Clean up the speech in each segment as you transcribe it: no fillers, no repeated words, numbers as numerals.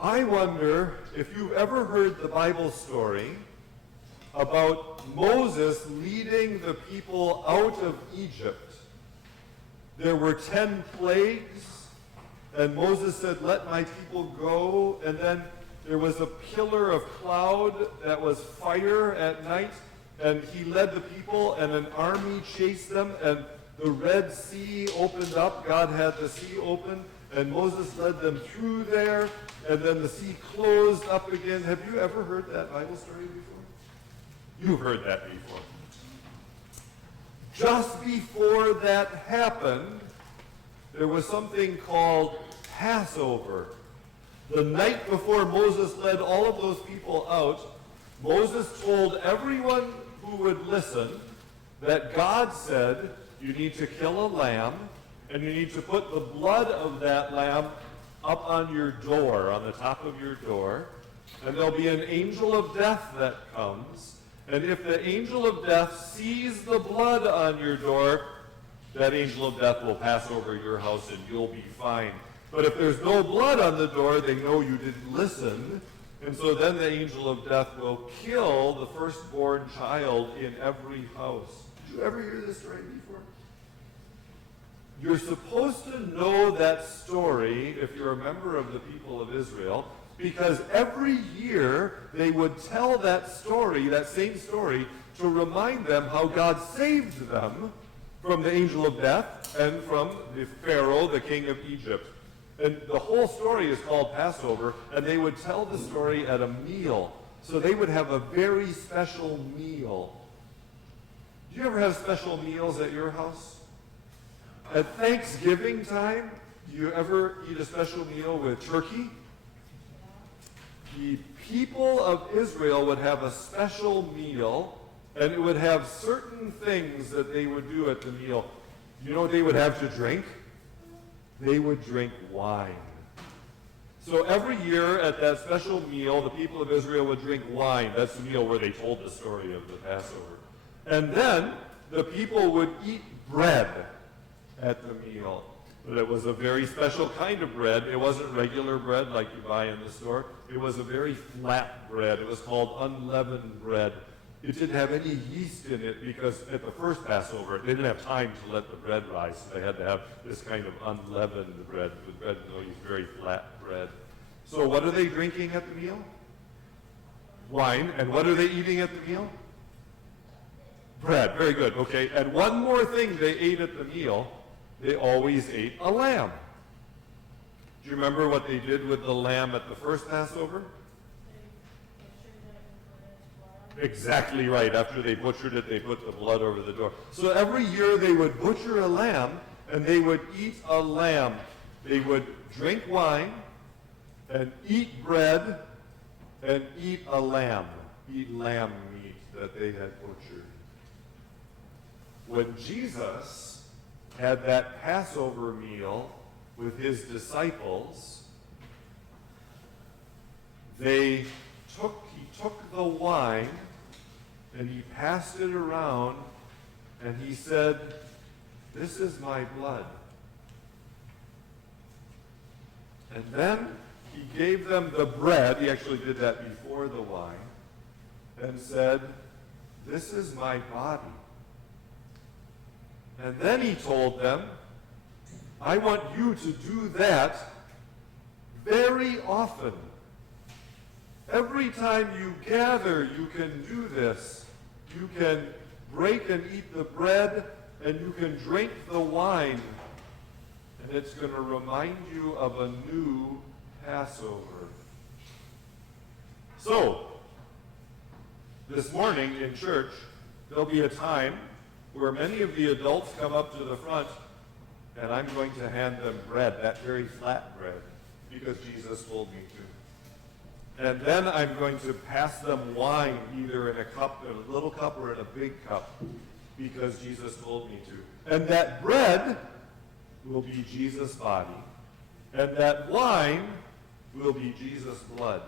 I wonder if you've ever heard the Bible story about Moses leading the people out of Egypt. There were 10 plagues, and Moses said, "Let my people go." And then there was a pillar of cloud that was fire at night, and he led the people, and an army chased them, and the Red Sea opened up. God had the sea open, and Moses led them through there, and then the sea closed up again. Have you ever heard that Bible story before? You've heard that before. Just before that happened, there was something called Passover. The night before Moses led all of those people out, Moses told everyone who would listen that God said, you need to kill a lamb, and you need to put the blood of that lamb up on your door, on the top of your door, and there'll be an angel of death that comes, and if the angel of death sees the blood on your door, that angel of death will pass over your house and you'll be fine. But if there's no blood on the door, they know you didn't listen, and so then the angel of death will kill the firstborn child in every house. Did you ever hear this story before? You're supposed to know that story if you're a member of the people of Israel, because every year they would tell that story, that same story, to remind them how God saved them from the angel of death and from the Pharaoh, the king of Egypt. And the whole story is called Passover, and they would tell the story at a meal. So they would have a very special meal. Do you ever have special meals at your house? At Thanksgiving time, do you ever eat a special meal with turkey? The people of Israel would have a special meal, and it would have certain things that they would do at the meal. You know what they would have to drink? They would drink wine. So every year at that special meal, the people of Israel would drink wine. That's the meal where they told the story of the Passover. And then the people would eat bread at the meal. But it was a very special kind of bread. It wasn't regular bread like you buy in the store. It was a very flat bread. It was called unleavened bread. It didn't have any yeast in it because at the first Passover, they didn't have time to let the bread rise. So they had to have this kind of unleavened bread. The bread, very flat bread. So what are they drinking at the meal? Wine. And what are they eating at the meal? Bread. Very good. Okay. And one more thing they ate at the meal. They always ate a lamb. Do you remember what they did with the lamb at the first Passover? Exactly right. After they butchered it, they put the blood over the door. So every year they would butcher a lamb, and they would eat a lamb. They would drink wine, and eat bread, and eat a lamb. Eat lamb meat that they had butchered. When Jesus had that Passover meal with his disciples, he took the wine and he passed it around and he said, "This is my blood." And then he gave them the bread. He actually did that before the wine, and said, "This is my body." And then he told them, I want you to do that very often. Every time you gather, you can do this. You can break and eat the bread, and you can drink the wine. And it's going to remind you of a new Passover. So, this morning in church, there'll be a time where many of the adults come up to the front, and I'm going to hand them bread, that very flat bread, because Jesus told me to. And then I'm going to pass them wine, either in a cup, in a little cup, or in a big cup, because Jesus told me to. And that bread will be Jesus' body, and that wine will be Jesus' blood.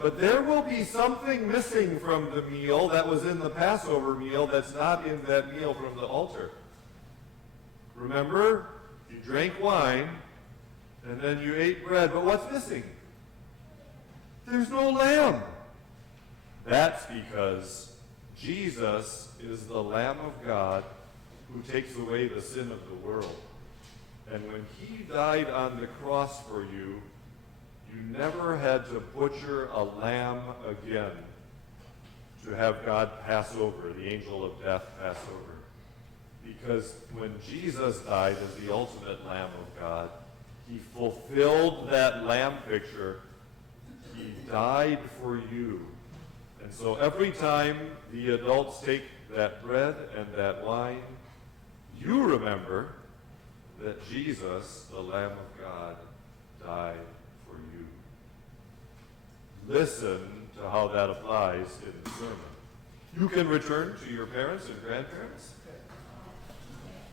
But there will be something missing from the meal that was in the Passover meal that's not in that meal from the altar. Remember, you drank wine, and then you ate bread, but what's missing? there's no lamb. That's because Jesus is the Lamb of God who takes away the sin of the world. And when he died on the cross for you, you never had to butcher a lamb again to have God pass over, the angel of death pass over. Because when Jesus died as the ultimate Lamb of God, he fulfilled that lamb picture. He died for you. And so every time the adults take that bread and that wine, you remember that Jesus, the Lamb of God, died for you. Listen to how that applies in the sermon. You can return to your parents and grandparents